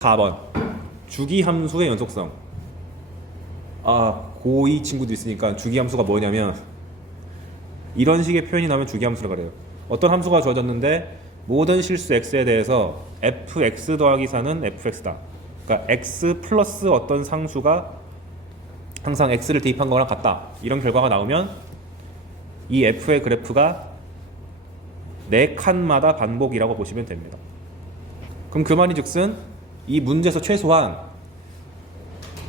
4번 주기함수의 연속성. 고2 친구도 있으니까 주기함수가 뭐냐면 이런 식의 표현이 나오면 주기함수라고 그래요. 어떤 함수가 주어졌는데 모든 실수 x에 대해서 fx 더하기 4는 fx다. 그러니까 x 플러스 어떤 상수가 항상 x를 대입한 거랑 같다. 이런 결과가 나오면 이 f의 그래프가 4칸마다 반복이라고 보시면 됩니다. 그럼 그 말이 즉슨 이 문제에서 최소한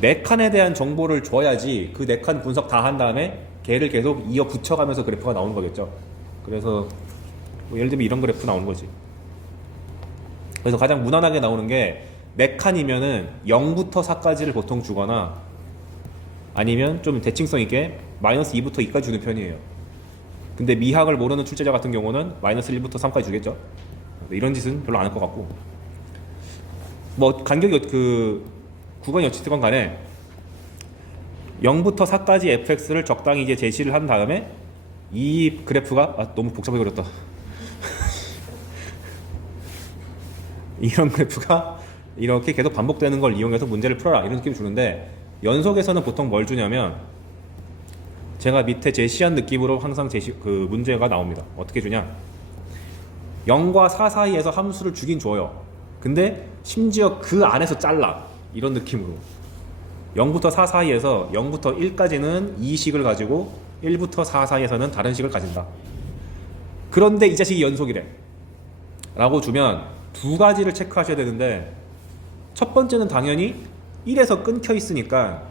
4칸에 대한 정보를 줘야지 그 4칸 분석 다 한 다음에 걔를 계속 이어 붙여가면서 그래프가 나오는 거겠죠. 그래서 뭐 예를 들면 이런 그래프 나오는 거지. 그래서 가장 무난하게 나오는 게 4칸이면은 0부터 4까지를 보통 주거나 아니면 좀 대칭성 있게 마이너스 2부터 2까지 주는 편이에요. 근데 미학을 모르는 출제자 같은 경우는 마이너스 1부터 3까지 주겠죠. 이런 짓은 별로 안 할 것 같고, 뭐 간격이 그 구간이 어찌됐건 간에 0부터 4까지 fx를 적당히 이제 제시를 한 다음에 이 그래프가 너무 복잡해 버렸다. 이런 그래프가 이렇게 계속 반복되는 걸 이용해서 문제를 풀어라 이런 느낌을 주는데, 연속에서는 보통 뭘 주냐면 제가 밑에 제시한 느낌으로 항상 그 문제가 나옵니다. 어떻게 주냐, 0과 4 사이에서 함수를 주긴 줘요. 근데 심지어 그 안에서 잘라, 이런 느낌으로 0부터 4 사이에서 0부터 1까지는 이 식을 가지고 1부터 4 사이에서는 다른 식을 가진다. 그런데 이 자식이 연속이래 라고 주면 두 가지를 체크하셔야 되는데, 첫 번째는 당연히 1에서 끊겨 있으니까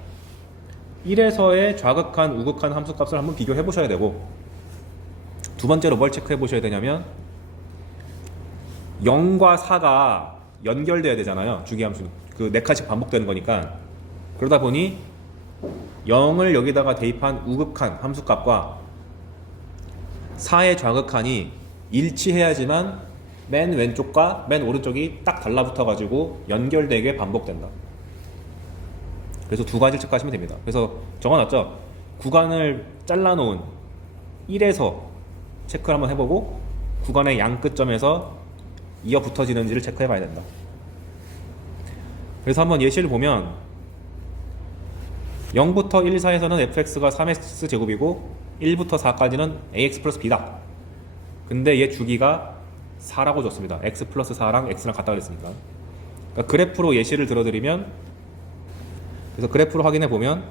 1에서의 좌극한 우극한 함수값을 한번 비교해 보셔야 되고, 두 번째로 뭘 체크해 보셔야 되냐면 0과 4가 연결돼야 되잖아요. 주기함수 그 4칸씩 반복되는 거니까. 그러다 보니 0을 여기다가 대입한 우극한 함수값과 4의 좌극한이 일치해야지만 맨 왼쪽과 맨 오른쪽이 딱 달라붙어 가지고 연결되게 반복된다. 그래서 두 가지를 체크하시면 됩니다. 그래서 적어놨죠. 구간을 잘라놓은 1에서 체크를 한번 해보고 구간의 양 끝점에서 이어 붙어지는지를 체크해 봐야 된다. 그래서 한번 예시를 보면 0부터 1, 4에서는 fx가 3x 제곱이고 1부터 4까지는 ax 플러스 b다. 근데 얘 주기가 4라고 줬습니다. x 플러스 4랑 x랑 같다 그랬으니까. 그러니까 그래프로 예시를 들어드리면, 그래서 그래프로 확인해 보면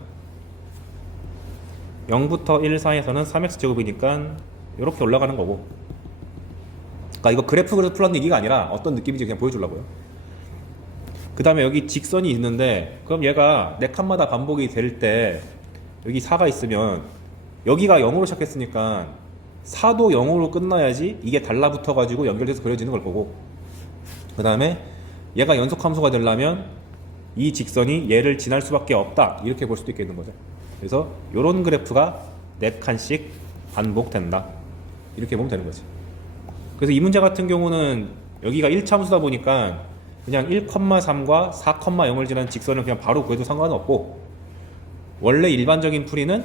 0부터 1, 4에서는 3x 제곱이니까 이렇게 올라가는 거고, 그러니까 이거 그래프로 풀었는 얘기가 아니라 어떤 느낌인지 그냥 보여주려고요. 그 다음에 여기 직선이 있는데, 그럼 얘가 4칸마다 반복이 될 때 여기 4가 있으면 여기가 0으로 시작했으니까 4도 0으로 끝나야지 이게 달라붙어 가지고 연결돼서 그려지는 걸 거고, 그 다음에 얘가 연속함수가 되려면 이 직선이 얘를 지날 수밖에 없다, 이렇게 볼 수도 있겠는 거죠. 그래서 이런 그래프가 4칸씩 반복된다, 이렇게 보면 되는 거지. 그래서 이 문제 같은 경우는 여기가 1차 함수다 보니까 그냥 1,3과 4,0을 지나는 직선을 그냥 바로 구해도 상관은 없고, 원래 일반적인 풀이는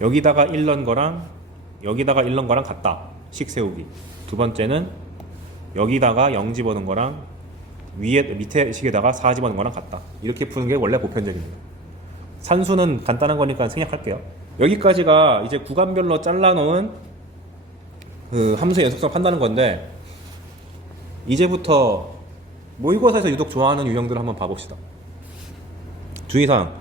여기다가 1 넣은 거랑 여기다가 1 넣은 거랑 같다, 식 세우기. 두 번째는 여기다가 0 집어넣은 거랑 밑에 식에다가 4 집어넣은 거랑 같다, 이렇게 푸는 게 원래 보편적입니다. 산수는 간단한 거니까 생략할게요. 여기까지가 이제 구간별로 잘라놓은 그 함수의 연속성 판다는 건데, 이제부터 모의고사에서 유독 좋아하는 유형들을 한번 봐봅시다. 주의사항,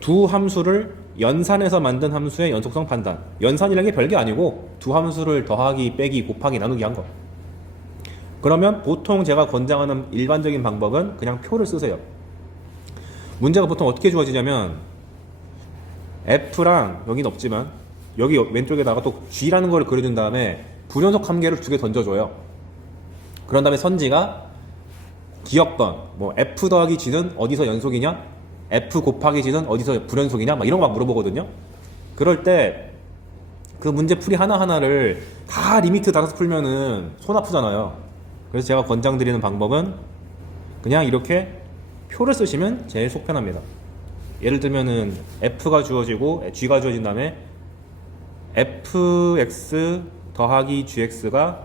두 함수를 연산해서 만든 함수의 연속성 판단. 연산이라는 게 별게 아니고 두 함수를 더하기, 빼기, 곱하기, 나누기 한 거. 그러면 보통 제가 권장하는 일반적인 방법은 그냥 표를 쓰세요. 문제가 보통 어떻게 주어지냐면 f랑, 여기는 없지만 여기 왼쪽에다가 또 g라는 걸 그려준 다음에 불연속 함계를 2개 던져줘요. 그런 다음에 선지가 기억번, 뭐 f 더하기 g는 어디서 연속이냐, f 곱하기 g는 어디서 불연속이냐, 막 이런 거 막 물어보거든요. 그럴 때 그 문제 풀이 하나하나를 다 리미트 달아서 풀면은 손 아프잖아요. 그래서 제가 권장드리는 방법은 그냥 이렇게 표를 쓰시면 제일 속 편합니다. 예를 들면은 f가 주어지고 g가 주어진 다음에 fx 더하기 gx가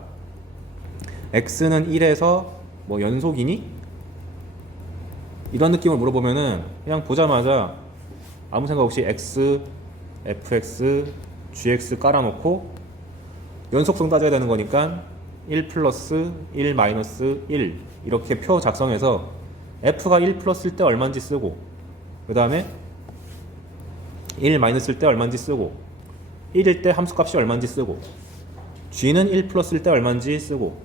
x는 1에서 뭐 연속이니? 이런 느낌을 물어보면은 그냥 보자마자 아무 생각 없이 x, fx, gx 깔아놓고 연속성 따져야 되는 거니까 1 플러스 1 마이너스 1 이렇게 표 작성해서 f가 1 플러스일 때 얼마인지 쓰고 그 다음에 1 마이너스일 때 얼마인지 쓰고 1일 때 함수값이 얼마인지 쓰고 g는 1 플러스일 때 얼마인지 쓰고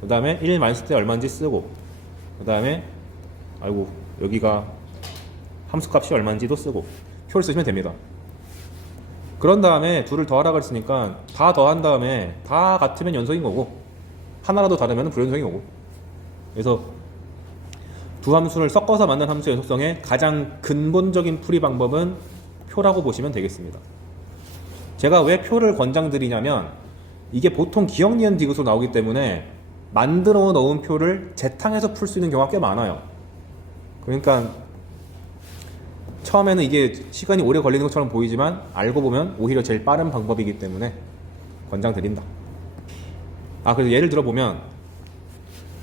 그 다음에 1 마이너스일 때 얼마인지 쓰고 그 다음에 아이고 여기가 함수값이 얼마인지도 쓰고 표를 쓰시면 됩니다. 그런 다음에 둘을 더하라 그랬으니까 다 더한 다음에 다 같으면 연속인 거고 하나라도 다르면 불연속인 거고 그래서 두 함수를 섞어서 만든 함수 연속성의 가장 근본적인 풀이 방법은 표라고 보시면 되겠습니다. 제가 왜 표를 권장드리냐면 이게 보통 기억, 니은, 디귿으로 나오기 때문에 만들어 놓은 표를 재탕해서 풀 수 있는 경우가 꽤 많아요. 그러니까 처음에는 이게 시간이 오래 걸리는 것처럼 보이지만 알고 보면 오히려 제일 빠른 방법이기 때문에 권장드린다. 그래서 예를 들어보면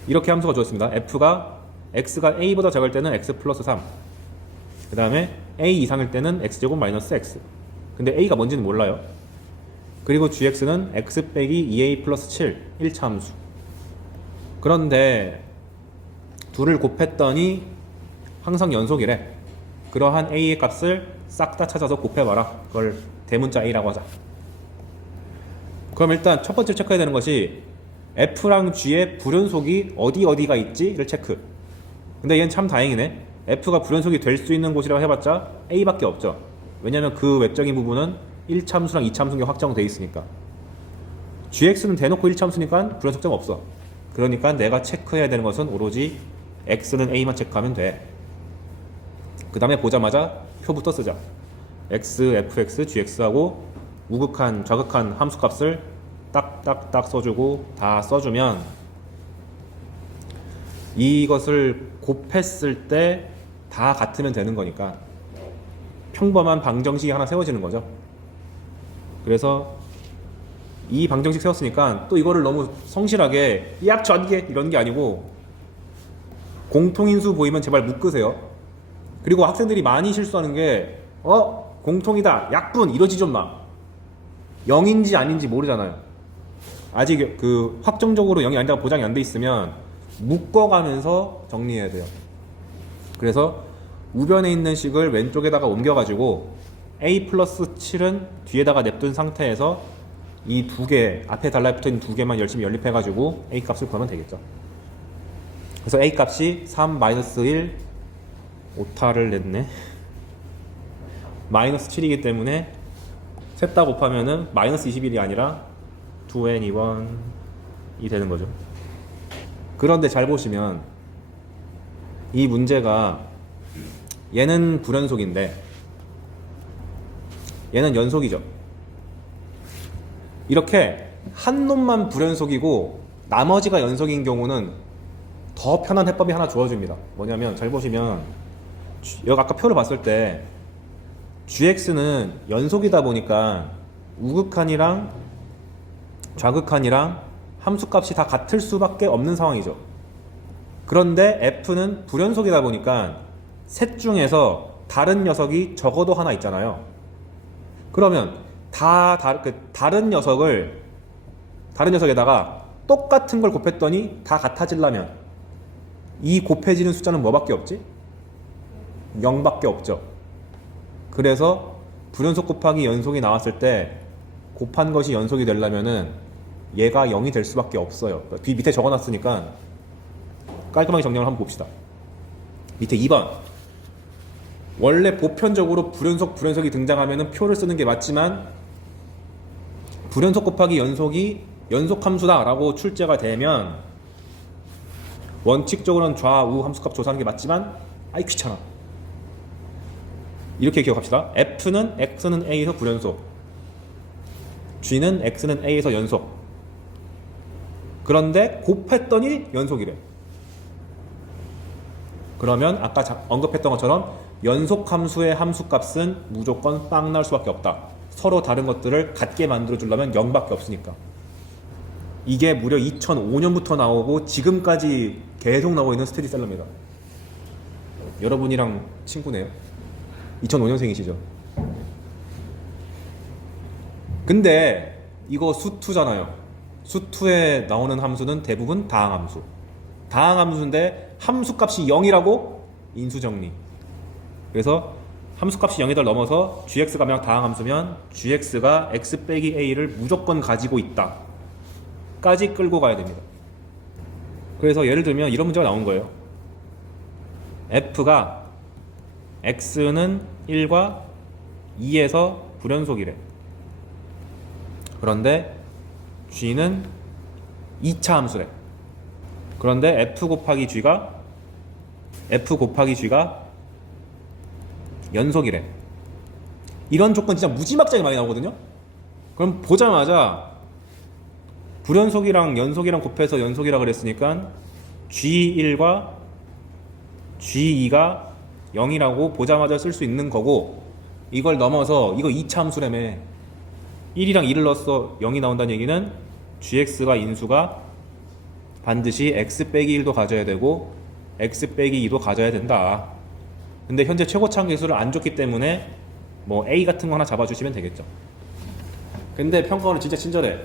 이렇게 함수가 주어졌습니다. f가 x가 a보다 작을 때는 x 플러스 3 그 다음에 a 이상일 때는 x제곱 마이너스 x 근데 a가 뭔지는 몰라요. 그리고 gx는 x 빼기 2a 플러스 7 1차 함수. 그런데 둘을 곱했더니 항상 연속이래. 그러한 a의 값을 싹 다 찾아서 곱해봐라. 그걸 대문자 a라고 하자. 그럼 일단 첫 번째 체크해야 되는 것이 f랑 g의 불연속이 어디가 있지를 체크. 근데 얘는 참 다행이네. f가 불연속이 될 수 있는 곳이라고 해봤자 a밖에 없죠. 왜냐면 그 외적인 부분은 1참수랑 2참수인 게 확정돼 있으니까. gx는 대놓고 1참수니까 불연속점 없어. 그러니까 내가 체크해야 되는 것은 오로지 x는 a만 체크하면 돼. 그 다음에 보자마자 표부터 쓰자. x, fx, gx하고 우극한, 좌극한 함수값을 딱딱딱 써주고 다 써주면 이것을 곱했을 때 다 같으면 되는 거니까 평범한 방정식이 하나 세워지는 거죠. 그래서 이 방정식 세웠으니까 또 이거를 너무 성실하게 약 전개 이런 게 아니고 공통인수 보이면 제발 묶으세요. 그리고 학생들이 많이 실수하는 게 공통이다 약분 이러지 좀 마. 0인지 아닌지 모르잖아요. 아직 그 확정적으로 0이 아니다가 보장이 안 돼 있으면 묶어가면서 정리해야 돼요. 그래서 우변에 있는 식을 왼쪽에다가 옮겨가지고 a 플러스 7은 뒤에다가 냅둔 상태에서 이 두 개, 앞에 달라붙어있는 두 개만 열심히 연립해가지고 a 값을 구하면 되겠죠. 그래서 a 값이 3 마이너스 1 오타를 냈네. 마이너스 7이기 때문에 셋 다 곱하면은 마이너스 21이 아니라 2n2이 되는 거죠. 그런데 잘 보시면 이 문제가 얘는 불연속인데 얘는 연속이죠. 이렇게 한 놈만 불연속이고 나머지가 연속인 경우는 더 편한 해법이 하나 주어집니다. 뭐냐면 잘 보시면 여기 아까 표를 봤을 때 gx는 연속이다 보니까 우극한이랑 좌극한이랑 함수값이 다 같을 수밖에 없는 상황이죠. 그런데 f는 불연속이다 보니까 셋 중에서 다른 녀석이 적어도 하나 있잖아요. 그러면 다른 녀석에다가 똑같은 걸 곱했더니 다 같아지려면 이 곱해지는 숫자는 뭐밖에 없지? 0밖에 없죠. 그래서 불연속 곱하기 연속이 나왔을 때 곱한 것이 연속이 되려면은 얘가 0이 될 수밖에 없어요. 뒤 밑에 적어놨으니까 깔끔하게 정리를 한번 봅시다. 밑에 2번. 원래 보편적으로 불연속이 등장하면은 표를 쓰는 게 맞지만 불연속 곱하기 연속이 연속함수다 라고 출제가 되면 원칙적으로는 좌우 함수값 조사하는 게 맞지만 귀찮아. 이렇게 기억합시다. f는 x는 a에서 불연속, g는 x는 a에서 연속. 그런데 곱했더니 연속이래. 그러면 아까 언급했던 것처럼 연속함수의 함수값은 무조건 빵 나올 수밖에 없다. 서로 다른 것들을 같게 만들어 주려면 0밖에 없으니까. 이게 무려 2005년부터 나오고 지금까지 계속 나오고 있는 스테디셀러입니다. 여러분이랑 친구네요. 2005년생이시죠. 근데 이거 수2잖아요. 수2에 나오는 함수는 대부분 다항함수. 다항함수인데 함수값이 0이라고 인수정리. 그래서 함수값이 0을 넘어서 gx가 만약 다항함수면 gx가 x 빼기 a를 무조건 가지고 있다 까지 끌고 가야 됩니다. 그래서 예를 들면 이런 문제가 나온 거예요. f가 x는 1과 2에서 불연속이래. 그런데 g는 2차 함수래. 그런데 f 곱하기 g가 연속이래. 이런 조건 진짜 무지막지하게 많이 나오거든요. 그럼 보자마자 불연속이랑 연속이랑 곱해서 연속이라 그랬으니까 g1과 g2가 0이라고 보자마자 쓸 수 있는 거고, 이걸 넘어서 이거 2차 함수라며 1이랑 2를 넣어서 0이 나온다는 얘기는 gx가 인수가 반드시 x 빼기 1도 가져야 되고 x 빼기 2도 가져야 된다. 근데 현재 최고차항 계수를 안 줬기 때문에 뭐 a 같은 거 하나 잡아주시면 되겠죠. 근데 평가원은 진짜 친절해.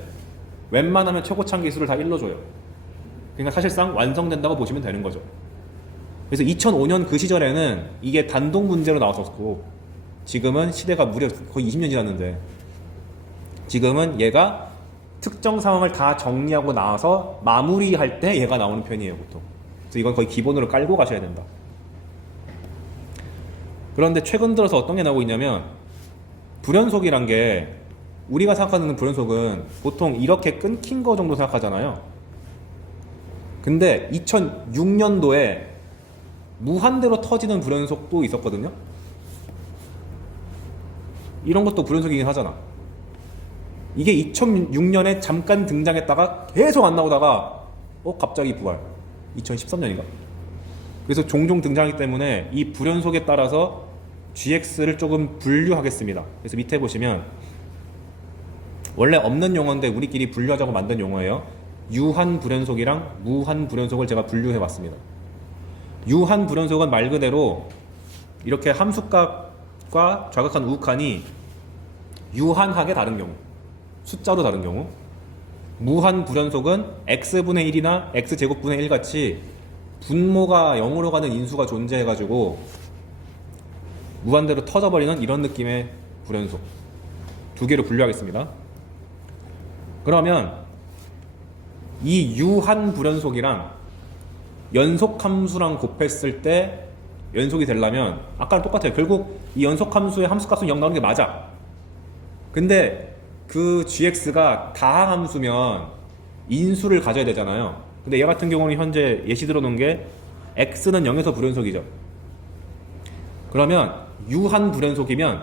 웬만하면 최고차항 계수를 다 1로 줘요. 그러니까 사실상 완성된다고 보시면 되는 거죠. 그래서 2005년 그 시절에는 이게 단독 문제로 나왔었고, 지금은 시대가 무려 거의 20년 지났는데 지금은 얘가 특정 상황을 다 정리하고 나와서 마무리할 때 얘가 나오는 편이에요, 보통. 그래서 이건 거의 기본으로 깔고 가셔야 된다. 그런데 최근 들어서 어떤 게 나오고 있냐면, 불연속이란 게 우리가 생각하는 불연속은 보통 이렇게 끊긴 거 정도 생각하잖아요. 근데 2006년도에 무한대로 터지는 불연속도 있었거든요. 이런 것도 불연속이긴 하잖아. 이게 2006년에 잠깐 등장했다가 계속 안 나오다가 갑자기 부활. 2013년인가? 그래서 종종 등장하기 때문에 이 불연속에 따라서 gx를 조금 분류하겠습니다. 그래서 밑에 보시면 원래 없는 용어인데 우리끼리 분류하자고 만든 용어예요. 유한 불연속이랑 무한 불연속을 제가 분류해 봤습니다. 유한 불연속은 말 그대로 이렇게 함수값과 좌극한 우극한이 유한하게 다른 경우, 숫자로 다른 경우. 무한 불연속은 x분의 1이나 x제곱분의 1 같이 분모가 0으로 가는 인수가 존재해가지고 무한대로 터져버리는 이런 느낌의 불연속. 두 개로 분류하겠습니다. 그러면 이 유한 불연속이랑 연속함수랑 곱했을 때 연속이 되려면 아까랑 똑같아요. 결국 이 연속함수의 함수값은 0 나오는 게 맞아. 근데 그 gx가 다항함수면 인수를 가져야 되잖아요. 근데 얘 같은 경우는 현재 예시 들어놓은 게 x는 0에서 불연속이죠. 그러면 유한 불연속이면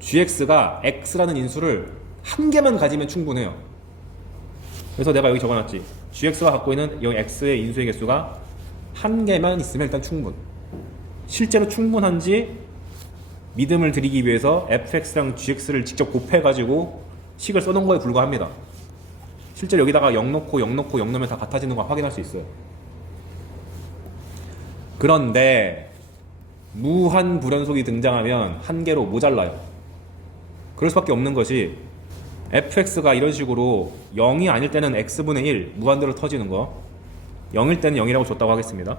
gx가 x라는 인수를 한 개만 가지면 충분해요. 그래서 내가 여기 적어놨지. gx가 갖고 있는 이 x의 인수의 개수가 한 개만 있으면 일단 충분. 실제로 충분한지 믿음을 드리기 위해서 fx랑 gx를 직접 곱해가지고 식을 써놓은 거에 불과합니다. 실제로 여기다가 0 넣고 0 넣고 0 넣으면 다 같아지는 거 확인할 수 있어요. 그런데 무한 불연속이 등장하면 한 개로 모자라요. 그럴 수밖에 없는 것이 fx가 이런 식으로 0이 아닐 때는 x분의 1 무한대로 터지는 거, 0일 때는 0이라고 줬다고 하겠습니다.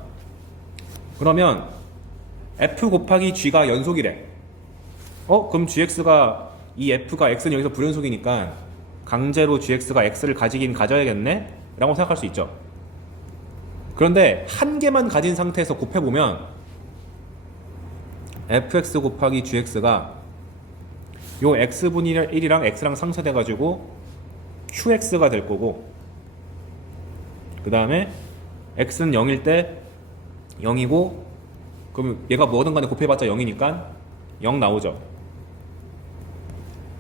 그러면 f 곱하기 g가 연속이래. 그럼 gx가 이 f가 x는 여기서 불연속이니까 강제로 gx가 x를 가지긴 가져야겠네? 라고 생각할 수 있죠. 그런데 한 개만 가진 상태에서 곱해보면 fx 곱하기 gx가 요 x분의 1이랑 x랑 상쇄돼가지고 qx가 될 거고, 그 다음에 x는 0일 때 0이고, 그럼 얘가 뭐든 간에 곱해봤자 0이니까 0 나오죠.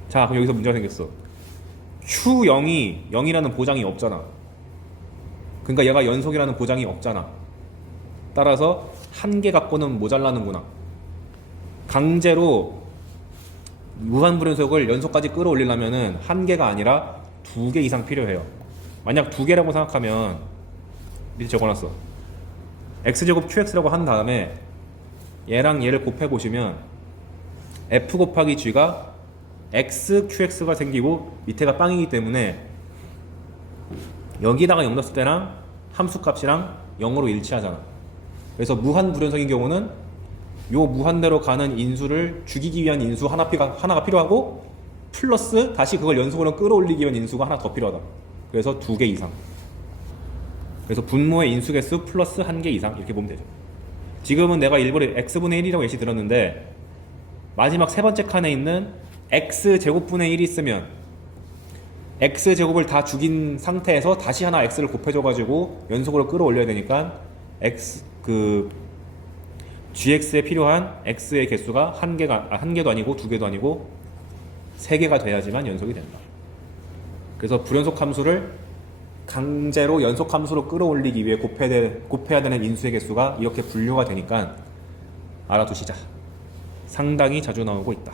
자, 그럼 여기서 문제가 생겼어. q0이 0이라는 보장이 없잖아. 그러니까 얘가 연속이라는 보장이 없잖아. 따라서 한 개 갖고는 모자라는구나. 강제로 무한불연속을 연속까지 끌어올리려면은 한 개가 아니라 두 개 이상 필요해요. 만약 두 개라고 생각하면 밑에 적어놨어. x제곱 qx라고 한 다음에 얘랑 얘를 곱해보시면 f 곱하기 g가 x qx가 생기고 밑에가 빵이기 때문에 여기다가 0 넣었을 때랑 함수값이랑 0으로 일치하잖아. 그래서 무한 불연속인 경우는 요 무한대로 가는 인수를 죽이기 위한 인수 하나가 필요하고 플러스 다시 그걸 연속으로 끌어올리기 위한 인수가 하나 더 필요하다. 그래서 2개 이상. 그래서 분모의 인수개수 플러스 1개 이상 이렇게 보면 되죠. 지금은 내가 일부러 x분의 1이라고 예시 들었는데 마지막 세 번째 칸에 있는 x제곱분의 1이 있으면 x제곱을 다 죽인 상태에서 다시 하나 x를 곱해줘가지고 연속으로 끌어올려야 되니까 gx에 필요한 x의 개수가 한 개도 아니고 두 개도 아니고 세 개가 돼야지만 연속이 된다. 그래서 불연속 함수를 강제로 연속 함수로 끌어올리기 위해 곱해야 되는 인수의 개수가 이렇게 분류가 되니까 알아두시자. 상당히 자주 나오고 있다.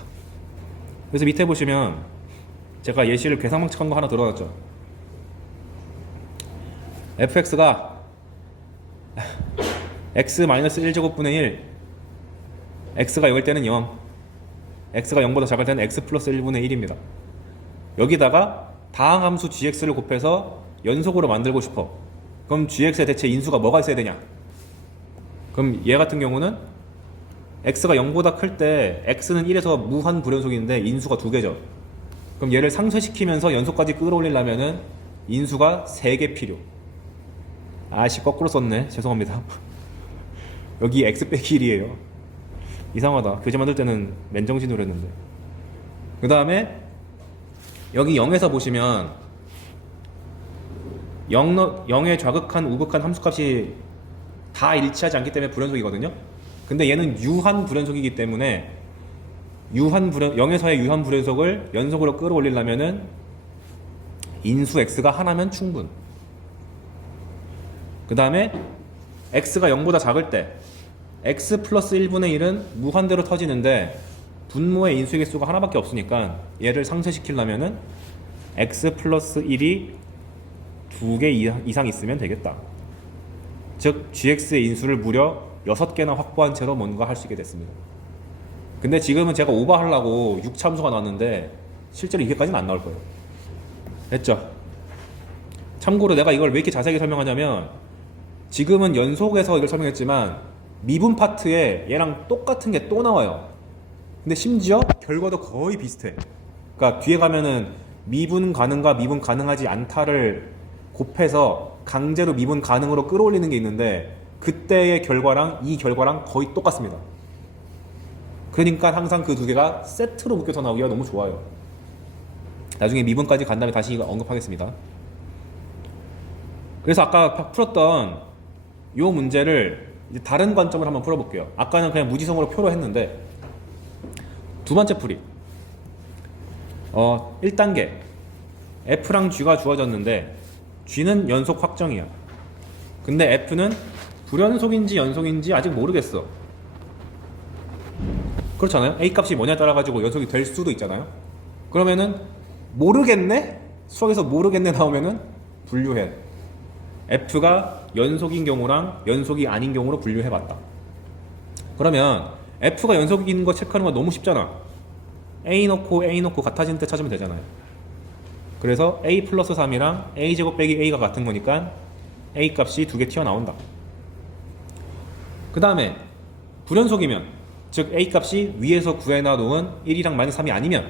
그래서 밑에 보시면 제가 예시를 괴상망측한 거 하나 들어놨죠. fx가 x-1제곱분의 1 x가 0일 때는 0 x가 0보다 작을 때는 x 플러스 1분의 1입니다. 여기다가 다항함수 gx를 곱해서 연속으로 만들고 싶어. 그럼 gx에 대체 인수가 뭐가 있어야 되냐? 그럼 얘 같은 경우는 x가 0보다 클 때 x는 1에서 무한 불연속인데 인수가 2개죠. 그럼 얘를 상쇄시키면서 연속까지 끌어올리려면은 인수가 3개 필요. 아씨 거꾸로 썼네. 죄송합니다. 여기 x 빼기 1이에요. 이상하다. 교재 만들 때는 맨정신으로 했는데. 그 다음에 여기 0에서 보시면 0의 좌극한 우극한 함수값이 다 일치하지 않기 때문에 불연속이거든요. 근데 얘는 유한 불연속이기 때문에 0에서의 유한 불연속을 연속으로 끌어올리려면은 인수 x가 하나면 충분. 그 다음에 x가 0보다 작을 때 x 플러스 1분의 1은 무한대로 터지는데 분모의 인수의 개수가 하나밖에 없으니까 얘를 상쇄시키려면은 x 플러스 1이 2개 이상 있으면 되겠다. 즉 gx의 인수를 무려 6개나 확보한 채로 뭔가 할 수 있게 됐습니다. 근데 지금은 제가 오버하려고 6참수가 나왔는데 실제로 이게까지는 안 나올 거예요. 됐죠? 참고로 내가 이걸 왜 이렇게 자세하게 설명하냐면 지금은 연속해서 이걸 설명했지만 미분 파트에 얘랑 똑같은 게 또 나와요. 근데 심지어 결과도 거의 비슷해. 그러니까 뒤에 가면은 미분 가능과 미분 가능하지 않다를 곱해서 강제로 미분 가능으로 끌어올리는 게 있는데 그때의 결과랑 이 결과랑 거의 똑같습니다. 그러니까 항상 그 두 개가 세트로 묶여서 나오기가 너무 좋아요. 나중에 미분까지 간 다음에 다시 언급하겠습니다. 그래서 아까 풀었던 이 문제를 이제 다른 관점을 한번 풀어볼게요. 아까는 그냥 무지성으로 표로 했는데 두 번째 풀이 1단계 F랑 G가 주어졌는데 G는 연속 확정이야. 근데 F는 불연속인지 연속인지 아직 모르겠어. 그렇잖아요. A 값이 뭐냐에 따라 가지고 연속이 될 수도 있잖아요. 그러면은 모르겠네? 수학에서 모르겠네 나오면은 분류해. F가 연속인 경우랑 연속이 아닌 경우로 분류해봤다. 그러면 F가 연속인 거 체크하는 건 너무 쉽잖아. A 넣고 같아지는 때 찾으면 되잖아요. 그래서 A 플러스 3이랑 A제곱 빼기 A가 같은 거니까 A 값이 2개 튀어나온다. 그 다음에 불연속이면 즉 A 값이 위에서 구해놔 놓은 1이랑 마이너스 3이 아니면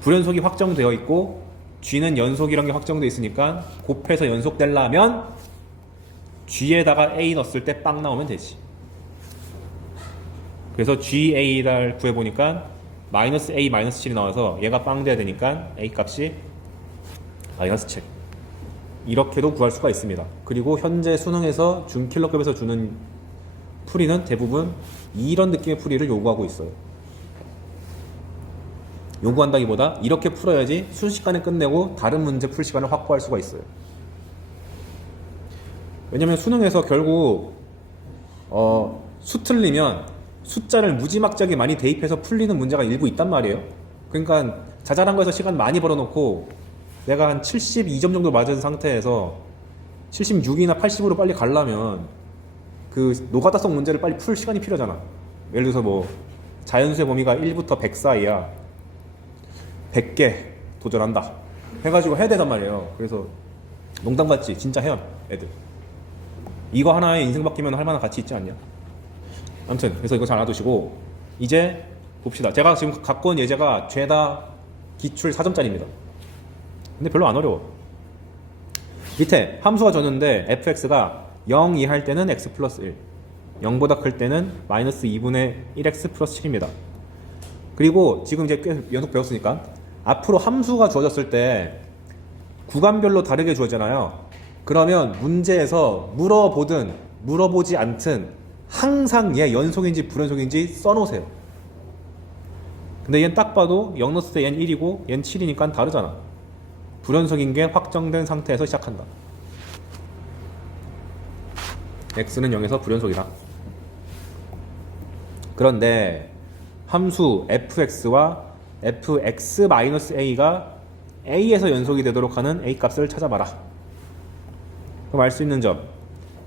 불연속이 확정되어 있고 G는 연속이란 게 확정되어 있으니까 곱해서 연속되려면 G에다가 A 넣었을 때 빵 나오면 되지. 그래서 GA를 구해보니까 마이너스 A 마이너스 7이 나와서 얘가 빵 돼야 되니까 A 값이 마이너스 7 이렇게도 구할 수가 있습니다. 그리고 현재 수능에서 준킬러급에서 주는 풀이는 대부분 이런 느낌의 풀이를 요구하고 있어요. 요구한다기보다 이렇게 풀어야지 순식간에 끝내고 다른 문제 풀 시간을 확보할 수가 있어요. 왜냐면 수능에서 결국 수 틀리면 숫자를 무지막지하게 많이 대입해서 풀리는 문제가 일부 있단 말이에요. 그러니까 자잘한 거에서 시간 많이 벌어놓고 내가 한 72점 정도 맞은 상태에서 76이나 80으로 빨리 가려면 그 노가다성 문제를 빨리 풀 시간이 필요하잖아. 예를 들어서 뭐 자연수의 범위가 1부터 100 사이야. 100개 도전한다 해가지고 해야 되단 말이에요. 그래서 농담 같지 진짜 해요 애들. 이거 하나에 인생 바뀌면 할 만한 가치 있지 않냐. 아무튼 그래서 이거 잘 알아두시고 이제 봅시다. 제가 지금 갖고 온 예제가 죄다 기출 4점짜리입니다. 근데 별로 안 어려워. 밑에 함수가 줬는데 fx가 0 이하일 때는 x 플러스 1, 0보다 클 때는 마이너스 2분의 1x 플러스 7입니다. 그리고 지금 이제 꽤 연속 배웠으니까 앞으로 함수가 주어졌을 때 구간별로 다르게 주어지잖아요. 그러면 문제에서 물어보든 물어보지 않든 항상 얘 연속인지 불연속인지 써놓으세요. 근데 얘는 딱 봐도 0 넣었을 때 얘는 1이고 얘는 7이니까 다르잖아. 불연속인 게 확정된 상태에서 시작한다. x는 0에서 불연속이다. 그런데 함수 fx와 fx-a가 a에서 연속이 되도록 하는 a 값을 찾아봐라. 그럼 알 수 있는 점,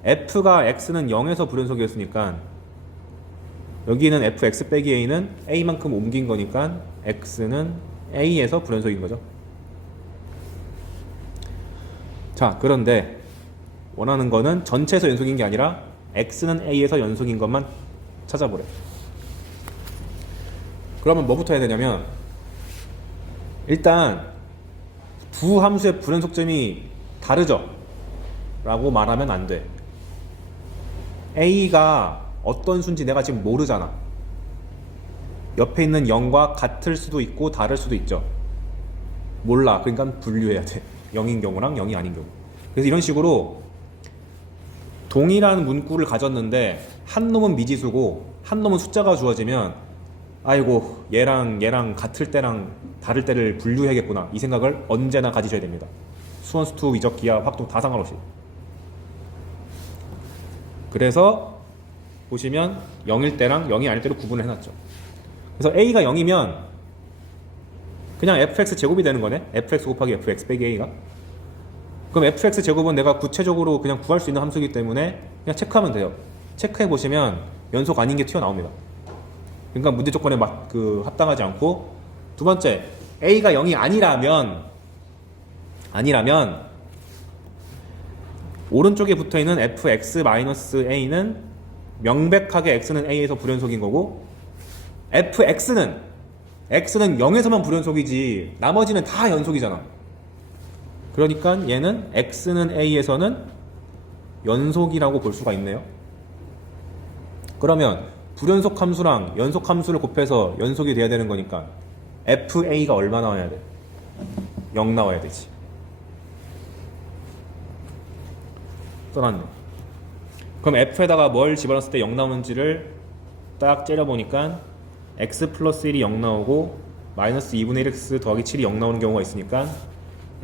f가 x는 0에서 불연속이었으니까 여기는 fx 빼기 a는 a만큼 옮긴 거니까 x는 a에서 불연속인 거죠. 자, 그런데 원하는 거는 전체에서 연속인 게 아니라 x는 a에서 연속인 것만 찾아보래. 그러면 뭐부터 해야 되냐면 일단 두 함수의 불연속점이 다르죠? 라고 말하면 안 돼. a가 어떤 수인지 내가 지금 모르잖아. 옆에 있는 0과 같을 수도 있고 다를 수도 있죠. 몰라. 그러니까 분류해야 돼. 0인 경우랑 0이 아닌 경우. 그래서 이런 식으로 동일한 문구를 가졌는데 한 놈은 미지수고 한 놈은 숫자가 주어지면 아이고 얘랑 같을 때랑 다를 때를 분류해야겠구나, 이 생각을 언제나 가지셔야 됩니다. 수원수투, 위적기하, 확통 다 상관없이. 그래서 보시면 0일 때랑 0이 아닐 때로 구분을 해놨죠. 그래서 a가 0이면 그냥 fx 제곱이 되는 거네. fx 곱하기 fx 빼기 a가. 그럼 fx 제곱은 내가 구체적으로 그냥 구할 수 있는 함수이기 때문에 그냥 체크하면 돼요. 체크해 보시면 연속 아닌 게 튀어나옵니다. 그러니까 문제 조건에 합당하지 않고. 두 번째, a가 0이 아니라면 오른쪽에 붙어있는 fx-a는 명백하게 x는 a에서 불연속인 거고 x는 0에서만 불연속이지 나머지는 다 연속이잖아. 그러니까 얘는 x는 a에서는 연속이라고 볼 수가 있네요. 그러면 불연속 함수랑 연속 함수를 곱해서 연속이 돼야 되는 거니까 fa가 얼마 나와야 돼? 0 나와야 되지. 써놨네. 그럼 f에다가 뭘 집어넣었을 때 0 나오는지를 딱 째려보니까 x 플러스 1이 0 나오고 마이너스 2분의 1x 더하기 7이 0 나오는 경우가 있으니까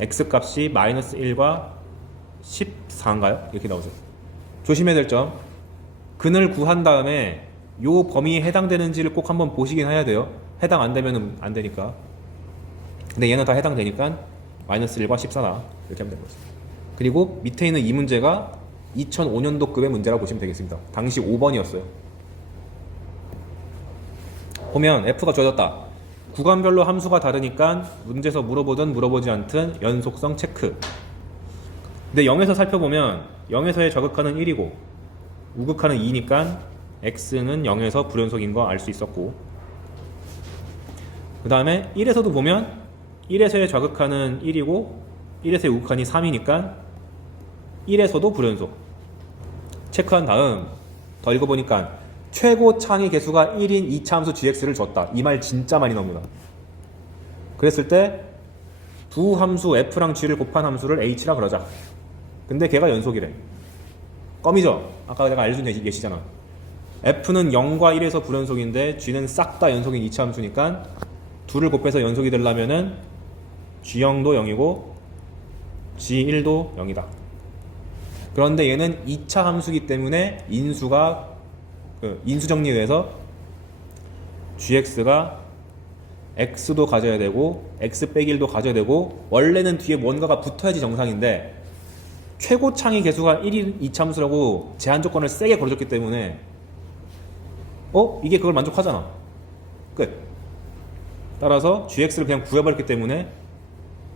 x 값이 마이너스 1과 14인가요? 이렇게 나오죠. 조심해야 될 점, 근을 구한 다음에 요 범위에 해당되는지를 꼭 한번 보시긴 해야 돼요. 해당 안 되면 안 되니까. 근데 얘는 다 해당되니까 마이너스 1과 14나 이렇게 하면 되는 거죠. 그리고 밑에 있는 이 문제가 2005년도급의 문제라고 보시면 되겠습니다. 당시 5번이었어요. 보면 f가 주어졌다. 구간별로 함수가 다르니까 문제에서 물어보든 물어보지 않든 연속성 체크. 근데 0에서 살펴보면 0에서의 저극하는 1이고 우극하는 2니까 x는 0에서 불연속인 거 알 수 있었고, 그 다음에 1에서도 보면 1에서의 저극하는 1이고 1에서의 우극한이 3이니까 1에서도 불연속. 체크한 다음 더 읽어보니까 최고 창의 개수가 1인 2차 함수 gx를 줬다. 이 말 진짜 많이 나옵니다. 그랬을 때 두 함수 f랑 g를 곱한 함수를 h라 그러자. 근데 걔가 연속이래. 껌이죠? 아까 내가 알려준 예시잖아. f는 0과 1에서 불연속인데 g는 싹 다 연속인 2차 함수니까 둘을 곱해서 연속이 되려면은 g0도 0이고 g1도 0이다. 그런데 얘는 2차 함수이기 때문에 인수 정리에 의해서 gx가 x도 가져야 되고 x 빼기 1도 가져야 되고 원래는 뒤에 뭔가가 붙어야지 정상인데 최고창의 개수가 1인 이참수라고 제한 조건을 세게 걸어줬기 때문에 이게 그걸 만족하잖아. 끝. 따라서 gx를 그냥 구해버렸기 때문에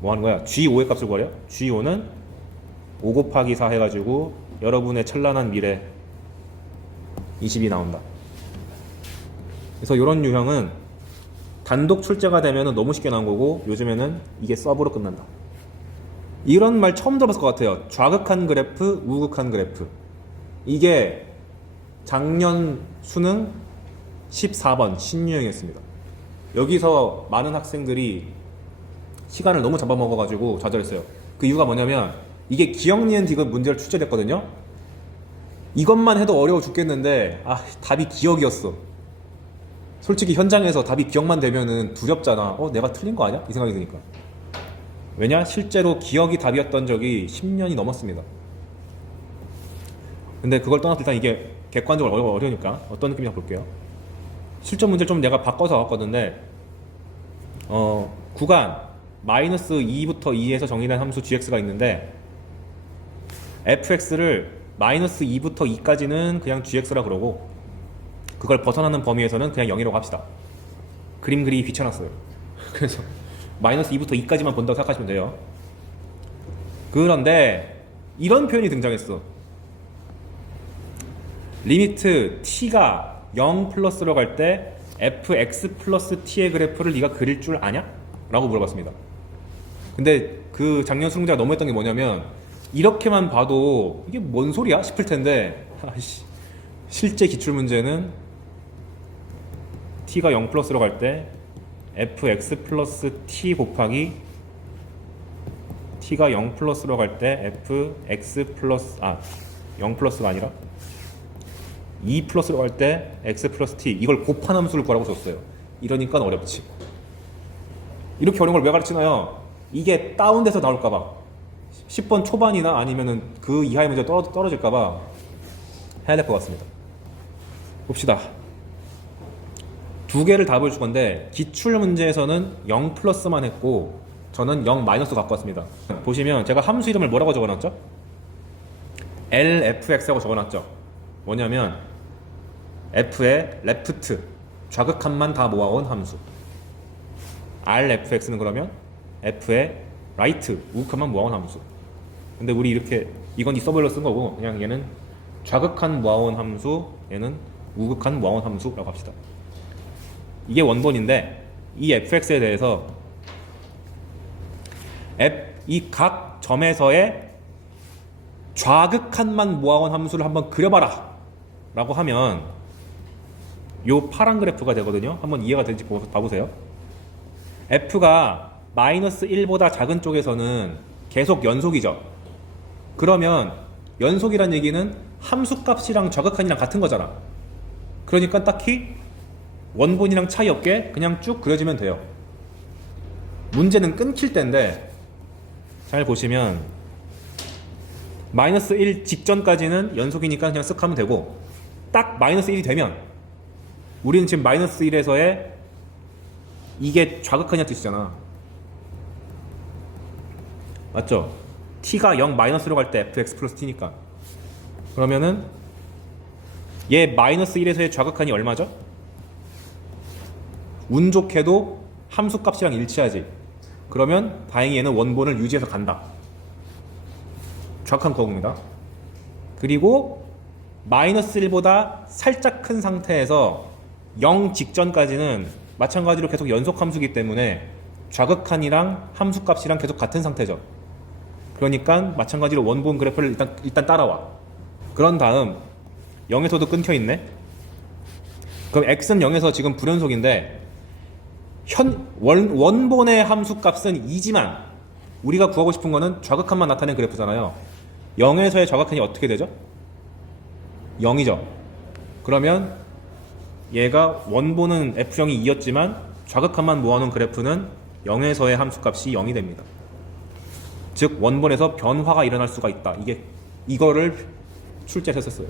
뭐 하는 거야? g5의 값을 구하려? g5는 5 곱하기 4 해가지고 여러분의 찬란한 미래 20이 나온다. 그래서 이런 유형은 단독 출제가 되면 너무 쉽게 나온 거고 요즘에는 이게 서브로 끝난다. 이런 말 처음 들어봤을 것 같아요. 좌극한 그래프, 우극한 그래프. 이게 작년 수능 14번 신유형이었습니다. 여기서 많은 학생들이 시간을 너무 잡아먹어가지고 좌절했어요. 그 이유가 뭐냐면 이게 기억, 니은, 디귿 문제를 출제됐거든요. 이것만 해도 어려워 죽겠는데 답이 기억이었어. 솔직히 현장에서 답이 기억만 되면은 두렵잖아. 내가 틀린 거 아니야? 이 생각이 드니까. 왜냐? 실제로 기억이 답이었던 적이 10년이 넘었습니다. 근데 그걸 떠나서 일단 이게 객관적으로 어려우니까 어떤 느낌인지 볼게요. 실전 문제를 좀 내가 바꿔서 왔거든데 구간 마이너스 2부터 2에서 정의된 함수 gx가 있는데 fx를 마이너스 2부터 2까지는 그냥 gx라 그러고 그걸 벗어나는 범위에서는 그냥 0이라고 합시다. 그림 그리기 귀찮았어요. 그래서 마이너스 2부터 2까지만 본다고 생각하시면 돼요. 그런데 이런 표현이 등장했어. 리미트 t가 0 플러스로 갈 때 fx 플러스 t의 그래프를 네가 그릴 줄 아냐? 라고 물어봤습니다. 근데 그 작년 수능자가 너무했던 게 뭐냐면 이렇게만 봐도 이게 뭔 소리야? 싶을 텐데 실제 기출문제는 t가 0 플러스로 갈 때 fx 플러스 t 곱하기 t가 0 플러스로 갈 때 fx 플러스 0 플러스가 아니라 2 플러스로 갈 때 x 플러스 t 이걸 곱한 함수를 구하라고 줬어요. 이러니까 어렵지. 이렇게 어려운 걸 왜 가르치나요? 이게 다운돼서 나올까봐 10번 초반이나 아니면은 그 이하의 문제 떨어질까봐 해야 될 것 같습니다. 봅시다. 두 개를 답을 줄 건데 기출 문제에서는 0 플러스만 했고 저는 0 마이너스 갖고 왔습니다. 보시면 제가 함수 이름을 뭐라고 적어놨죠? LFX라고 적어놨죠. 뭐냐면 F의 레프트 좌극한만 다 모아온 함수, RFX는 그러면 F의 라이트 우극한만 모아온 함수. 근데 우리 이렇게 이건 이 서버로 쓴 거고 그냥 얘는 좌극한 모아온 함수, 얘는 우극한 모아온 함수라고 합시다. 이게 원본인데 이 fx에 대해서 이 각 점에서의 좌극한만 모아온 함수를 한번 그려봐라 라고 하면 요 파란 그래프가 되거든요. 한번 이해가 되는지 봐보세요. f가 마이너스 1보다 작은 쪽에서는 계속 연속이죠. 그러면 연속이란 얘기는 함수값이랑 좌극한이랑 같은 거잖아. 그러니까 딱히 원본이랑 차이 없게 그냥 쭉 그려지면 돼요. 문제는 끊길 때인데 잘 보시면 마이너스 1 직전까지는 연속이니까 그냥 쓱 하면 되고 딱 마이너스 1이 되면 우리는 지금 마이너스 1에서의 이게 좌극한이란 뜻이잖아. 맞죠? t가 0 마이너스로 갈 때 fx 플러스 t니까 그러면은 얘 마이너스 1에서의 좌극한이 얼마죠? 운 좋게도 함수값이랑 일치하지. 그러면 다행히 얘는 원본을 유지해서 간다. 좌극한 거구입니다. 그리고 마이너스 1보다 살짝 큰 상태에서 0 직전까지는 마찬가지로 계속 연속 함수이기 때문에 좌극한이랑 함수값이랑 계속 같은 상태죠. 그러니까 마찬가지로 원본 그래프를 일단 따라와. 그런 다음 0에서도 끊겨 있네. 그럼 x는 0에서 지금 불연속인데 원본의 함수값은 2지만 우리가 구하고 싶은 거는 좌극한만 나타낸 그래프잖아요. 0에서의 좌극한이 어떻게 되죠? 0이죠. 그러면 얘가 원본은 f0이 2였지만 좌극한만 모아놓은 그래프는 0에서의 함수값이 0이 됩니다. 즉 원본에서 변화가 일어날 수가 있다. 이거를 출제했었어요.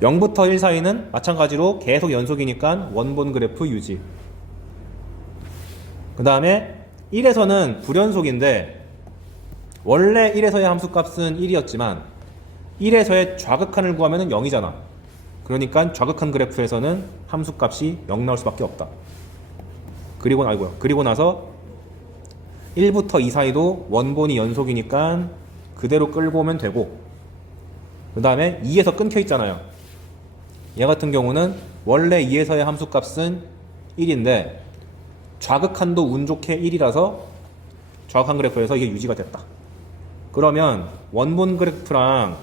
0부터 1 사이는 마찬가지로 계속 연속이니까 원본 그래프 유지. 그 다음에 1에서는 불연속인데 원래 1에서의 함수값은 1이었지만 1에서의 좌극한을 구하면 0이잖아. 그러니까 좌극한 그래프에서는 함수값이 0 나올 수밖에 없다. 그리고 나서 1부터 2 사이도 원본이 연속이니까 그대로 끌고 오면 되고, 그 다음에 2에서 끊겨 있잖아요. 얘 같은 경우는 원래 2에서의 함수값은 1인데 좌극한도 운 좋게 1이라서 좌극한 그래프에서 이게 유지가 됐다. 그러면 원본 그래프랑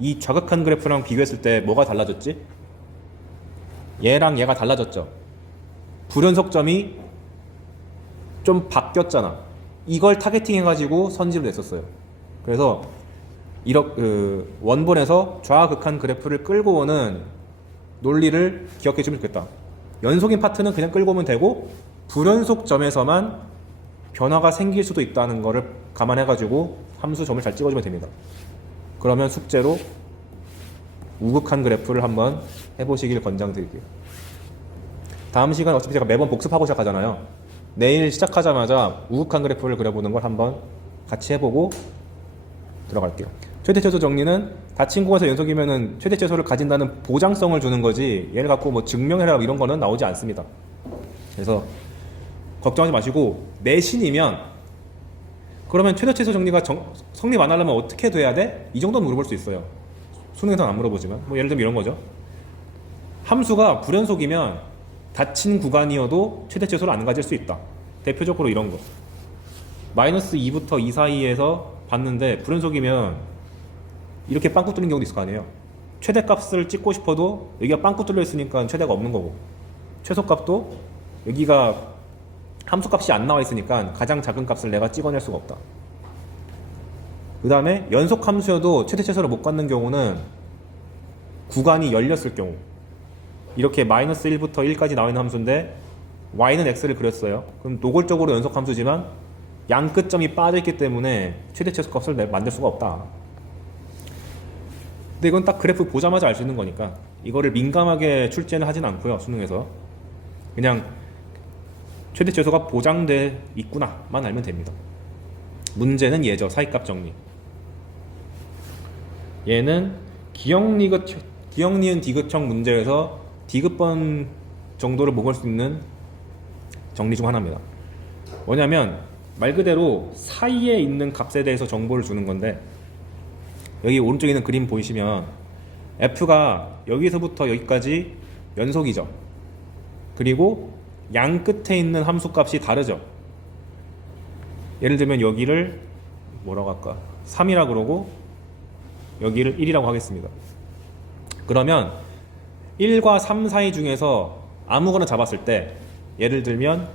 이 좌극한 그래프랑 비교했을 때 뭐가 달라졌지? 얘랑 얘가 달라졌죠. 불연속점이 좀 바뀌었잖아. 이걸 타겟팅 해가지고 선지를 냈었어요. 그래서 원본에서 좌극한 그래프를 끌고 오는 논리를 기억해 주면 좋겠다. 연속인 파트는 그냥 끌고 오면 되고 불연속점에서만 변화가 생길 수도 있다는 거를 감안해가지고 함수 점을 잘 찍어주면 됩니다. 그러면 숙제로 우극한 그래프를 한번 해보시길 권장드릴게요. 다음 시간 어차피 제가 매번 복습하고 시작하잖아요. 내일 시작하자마자 우극한 그래프를 그려보는 걸 한번 같이 해보고 들어갈게요. 최대 최소 정리는 닫힌 공에서 연속이면은 최대 최소를 가진다는 보장성을 주는 거지 얘를 갖고 뭐 증명해라 이런 거는 나오지 않습니다. 그래서 걱정하지 마시고 내신이면 그러면 최대 최소 정리가 성립 안 하려면 어떻게 돼야 돼? 이 정도는 물어볼 수 있어요. 수능에서는 안 물어보지만 뭐 예를 들면 이런 거죠. 함수가 불연속이면 닫힌 구간이어도 최대 최소를 안 가질 수 있다. 대표적으로 이런 거. 마이너스 2부터 2 사이에서 봤는데 불연속이면 이렇게 빵꾸 뚫린 경우도 있을 거 아니에요. 최대값을 찍고 싶어도 여기가 빵꾸 뚫려 있으니까 최대가 없는 거고, 최소값도 여기가 함수값이 안 나와 있으니까 가장 작은 값을 내가 찍어낼 수가 없다. 그 다음에 연속 함수여도 최대 최소를 못 갖는 경우는 구간이 열렸을 경우, 이렇게 마이너스 1부터 1까지 나와 있는 함수인데 y는 x를 그렸어요. 그럼 노골적으로 연속 함수지만 양 끝점이 빠져있기 때문에 최대 최소 값을 만들 수가 없다. 근데 이건 딱 그래프 보자마자 알 수 있는 거니까 이거를 민감하게 출제는 하진 않고요. 수능에서 그냥 최대 최소가 보장돼 있구나만 알면 됩니다. 문제는 얘죠. 사이값 정리. 얘는 기억 니은 디귿형 문제에서 디귿번 정도를 먹을 수 있는 정리 중 하나입니다. 뭐냐면 말 그대로 사이에 있는 값에 대해서 정보를 주는 건데, 여기 오른쪽에 있는 그림 보이시면 f가 여기서부터 여기까지 연속이죠. 그리고 양 끝에 있는 함수값이 다르죠. 예를 들면 여기를 뭐라고 할까? 3이라고 그러고 여기를 1이라고 하겠습니다. 그러면 1과 3 사이 중에서 아무거나 잡았을 때, 예를 들면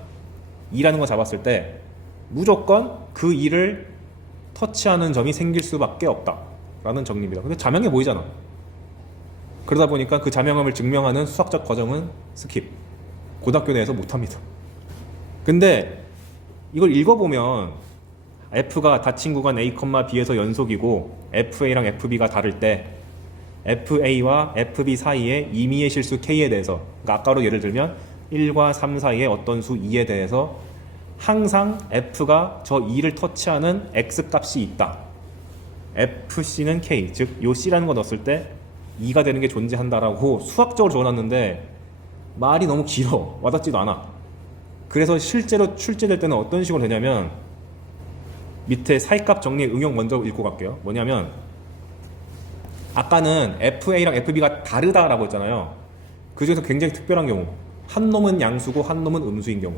2라는 거 잡았을 때 무조건 그 2를 터치하는 점이 생길 수밖에 없다 라는 정리입니다. 근데 자명해 보이잖아. 그러다 보니까 그 자명함을 증명하는 수학적 과정은 스킵, 고등학교 내에서 못합니다. 근데 이걸 읽어보면 f가 닫힌 구간 a, b에서 연속이고 fa랑 fb가 다를 때 fa와 fb 사이에 임의의 실수 k에 대해서, 그러니까 아까로 예를 들면 1과 3 사이에 어떤 수 2에 대해서 항상 f가 저 2를 터치하는 x값이 있다. fc는 k, 즉 요 c라는 거 넣었을 때 2가 되는 게 존재한다라고 수학적으로 적어놨는데 말이 너무 길어. 와닿지도 않아. 그래서 실제로 출제될 때는 어떤 식으로 되냐면, 밑에 사이값 정리 응용 먼저 읽고 갈게요. 뭐냐면 아까는 fa랑 fb가 다르다라고 했잖아요. 그 중에서 굉장히 특별한 경우, 한 놈은 양수고 한 놈은 음수인 경우,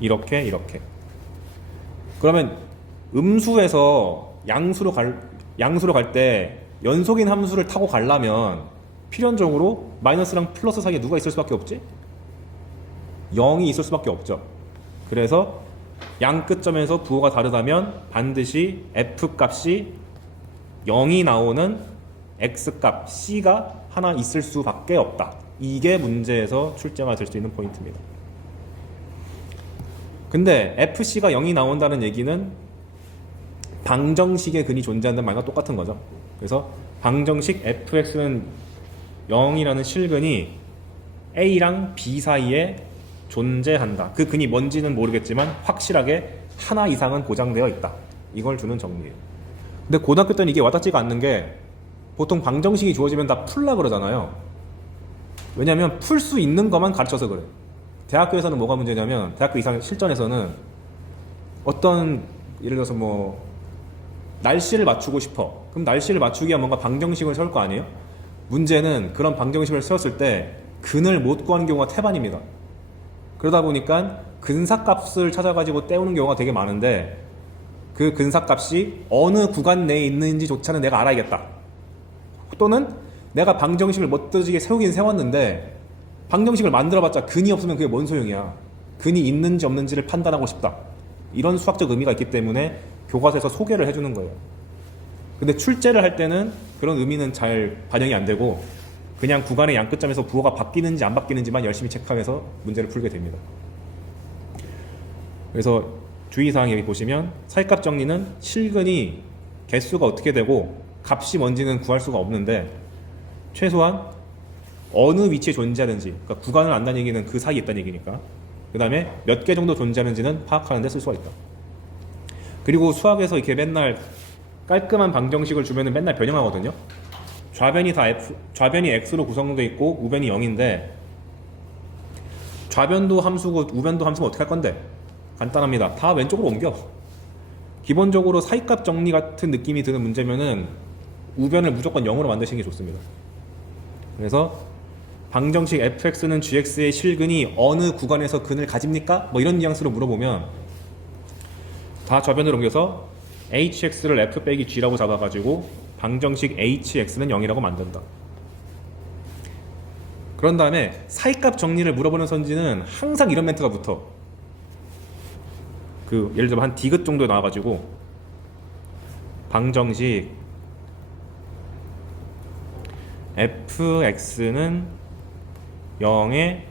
이렇게 그러면 음수에서 양수로 갈 때 연속인 함수를 타고 가려면 필연적으로 마이너스랑 플러스 사이에 누가 있을 수밖에 없지? 0이 있을 수밖에 없죠. 그래서 양 끝점에서 부호가 다르다면 반드시 f값이 0이 나오는 x값 c가 하나 있을 수밖에 없다. 이게 문제에서 출제가 될 수 있는 포인트입니다. 근데 fc가 0이 나온다는 얘기는 방정식의 근이 존재한다는 말과 똑같은 거죠. 그래서 방정식 fx는 0이라는 실근이 a랑 b 사이에 존재한다. 그 근이 뭔지는 모르겠지만 확실하게 하나 이상은 보장되어 있다. 이걸 주는 정리예요. 근데 고등학교 때는 이게 와닿지가 않는 게 보통 방정식이 주어지면 다 풀라 그러잖아요. 왜냐면 풀 수 있는 것만 가르쳐서 그래. 대학교에서는 뭐가 문제냐면 대학교 이상 실전에서는 어떤 예를 들어서 뭐 날씨를 맞추고 싶어. 그럼 날씨를 맞추기 위한 뭔가 방정식을 세울 거 아니에요? 문제는 그런 방정식을 세웠을 때 근을 못 구하는 경우가 태반입니다. 그러다 보니까 근사값을 찾아가지고 때우는 경우가 되게 많은데 그 근사값이 어느 구간 내에 있는지조차는 내가 알아야겠다. 또는 내가 방정식을 멋들어지게 세우긴 세웠는데 방정식을 만들어봤자 근이 없으면 그게 뭔 소용이야. 근이 있는지 없는지를 판단하고 싶다. 이런 수학적 의미가 있기 때문에 교과서에서 소개를 해주는 거예요. 근데 출제를 할 때는 그런 의미는 잘 반영이 안 되고 그냥 구간의 양끝점에서 부호가 바뀌는지 안 바뀌는지만 열심히 체크해서 문제를 풀게 됩니다. 그래서 주의사항 여기 보시면 사이값 정리는 실근이 개수가 어떻게 되고 값이 뭔지는 구할 수가 없는데 최소한 어느 위치에 존재하는지, 그러니까 구간을 안다는 얘기는 그 사이에 있다는 얘기니까, 그 다음에 몇 개 정도 존재하는지는 파악하는 데 쓸 수가 있다. 그리고 수학에서 이렇게 맨날 깔끔한 방정식을 주면은 맨날 변형하거든요. 좌변이 다 좌변이 x로 구성되어 있고 우변이 0인데 좌변도 함수고 우변도 함수면 어떻게 할 건데? 간단합니다. 다 왼쪽으로 옮겨. 기본적으로 사이값 정리 같은 느낌이 드는 문제면은 우변을 무조건 0으로 만드시는 게 좋습니다. 그래서 방정식 fx는 gx의 실근이 어느 구간에서 근을 가집니까? 뭐 이런 뉘앙스로 물어보면 다 좌변으로 옮겨서 hx를 f 빼기 g라고 잡아가지고 방정식 hx는 0이라고 만든다. 그런 다음에 사이값 정리를 물어보는 선지는 항상 이런 멘트가 붙어. 그 예를 들면 한 디귿 정도 나와가지고 방정식 fx는 0의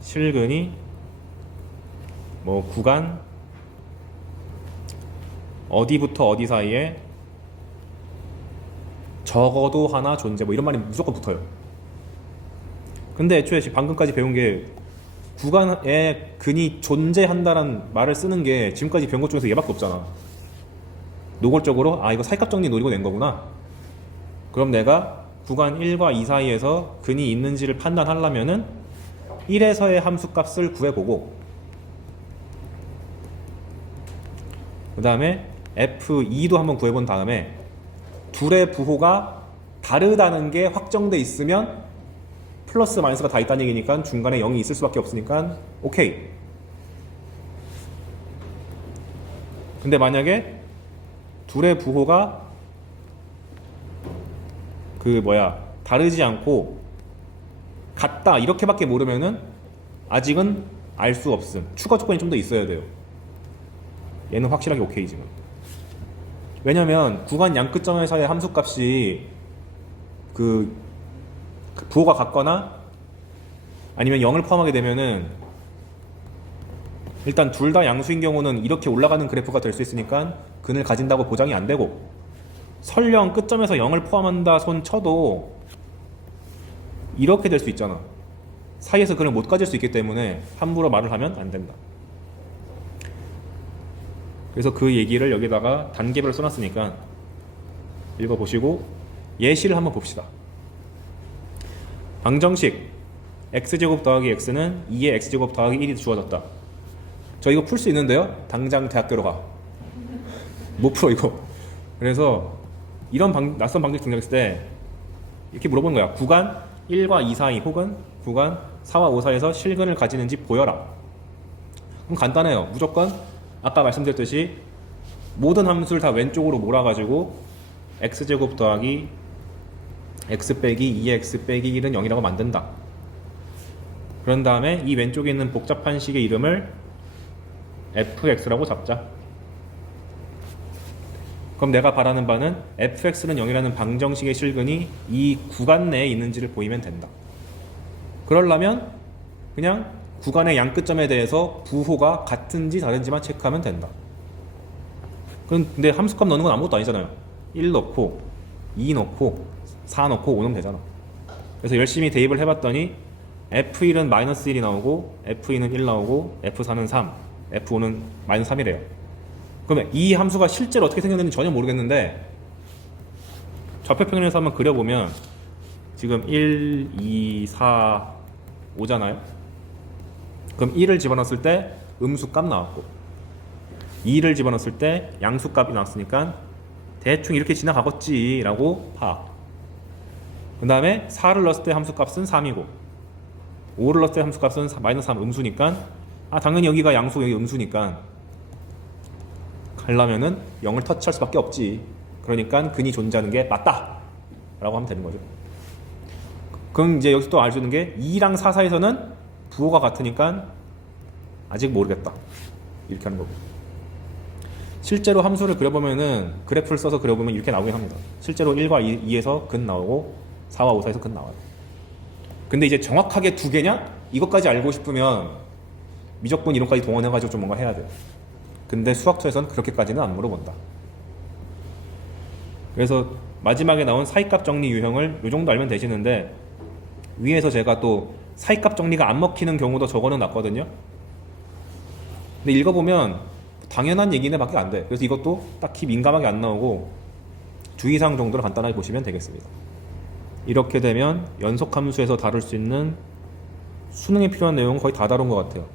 실근이 뭐 구간 어디부터 어디 사이에 적어도 하나 존재, 뭐 이런 말이 무조건 붙어요. 근데 애초에 방금까지 배운 게 구간에 근이 존재한다는 말을 쓰는 게 지금까지 배운 것 중에서 얘밖에 없잖아. 노골적으로 이거 사이값 정리 노리고 낸 거구나. 그럼 내가 구간 1과 2 사이에서 근이 있는지를 판단하려면은 1에서의 함수값을 구해보고 그 다음에 f2도 한번 구해본 다음에 둘의 부호가 다르다는 게 확정돼 있으면 플러스 마이너스가 다 있다는 얘기니까 중간에 0이 있을 수밖에 없으니까 오케이. 근데 만약에 둘의 부호가 다르지 않고 같다 이렇게밖에 모르면은 아직은 알 수 없음. 추가 조건이 좀 더 있어야 돼요. 얘는 확실하게 오케이지만. 왜냐면 구간 양끝점에서의 함수값이 그 부호가 같거나 아니면 0을 포함하게 되면은 일단 둘 다 양수인 경우는 이렇게 올라가는 그래프가 될 수 있으니까 근을 가진다고 보장이 안 되고 설령 끝점에서 0을 포함한다 손 쳐도 이렇게 될 수 있잖아. 사이에서 근을 못 가질 수 있기 때문에 함부로 말을 하면 안 된다. 그래서 그 얘기를 여기다가 단계별로 써놨으니까 읽어보시고 예시를 한번 봅시다. 방정식 x제곱 더하기 x는 2의 x제곱 더하기 1이 주어졌다. 저 이거 풀 수 있는데요? 당장 대학교로 가. 못 풀어 이거. 그래서 이런 낯선 방정식 등장했을 때 이렇게 물어보는 거야. 구간 1과 2 사이 혹은 구간 4와 5 사이에서 실근을 가지는지 보여라. 그럼 간단해요. 무조건 아까 말씀드렸듯이 모든 함수를 다 왼쪽으로 몰아가지고 x제곱 더하기 x 빼기 2x 빼기 1은 0이라고 만든다. 그런 다음에 이 왼쪽에 있는 복잡한 식의 이름을 fx라고 잡자. 그럼 내가 바라는 바는 fx는 0이라는 방정식의 실근이 이 구간 내에 있는지를 보이면 된다. 그러려면 그냥 구간의 양끝점에 대해서 부호가 같은지 다른지만 체크하면 된다. 근데 함수값 넣는 건 아무것도 아니잖아요. 1 넣고 2 넣고 4 넣고 5 넣으면 되잖아. 그래서 열심히 대입을 해봤더니 F1은 마이너스 1이 나오고 F2는 1 나오고 F4는 3, F5는 마이너스 3이래요. 그러면 이 함수가 실제로 어떻게 생겼는지 전혀 모르겠는데 좌표평면에서 한번 그려보면 지금 1, 2, 4, 5잖아요. 그럼 1을 집어넣었을 때 음수값 나왔고 2를 집어넣었을 때 양수값이 나왔으니까 대충 이렇게 지나가겠지 라고 파악. 그 다음에 4를 넣었을 때 함수값은 3이고 5를 넣었을 때 함수값은 마이너스 3 음수니까 당연히 여기가 양수 여기 음수니까 가려면은 0을 터치할 수밖에 없지. 그러니까 근이 존재하는 게 맞다 라고 하면 되는 거죠. 그럼 이제 여기서 또 알 수 있는 게 2랑 4 사이에서는 부호가 같으니까 아직 모르겠다 이렇게 하는 거고, 실제로 함수를 그려보면은 그래프를 써서 그려보면 이렇게 나오긴 합니다. 실제로 1과 2에서 근 나오고 4와 5 사이에서 근 나와요. 근데 이제 정확하게 두 개냐? 이것까지 알고 싶으면 미적분 이론까지 동원해가지고 좀 뭔가 해야 돼요. 근데 수학처에서는 그렇게까지는 안 물어본다. 그래서 마지막에 나온 사이값 정리 유형을 이 정도 알면 되시는데, 위에서 제가 또 사이값 정리가 안 먹히는 경우도 적어는 놨거든요. 근데 읽어보면 당연한 얘기네 밖에 안 돼. 그래서 이것도 딱히 민감하게 안 나오고 주의사항 정도로 간단하게 보시면 되겠습니다. 이렇게 되면 연속함수에서 다룰 수 있는 수능에 필요한 내용은 거의 다 다룬 것 같아요.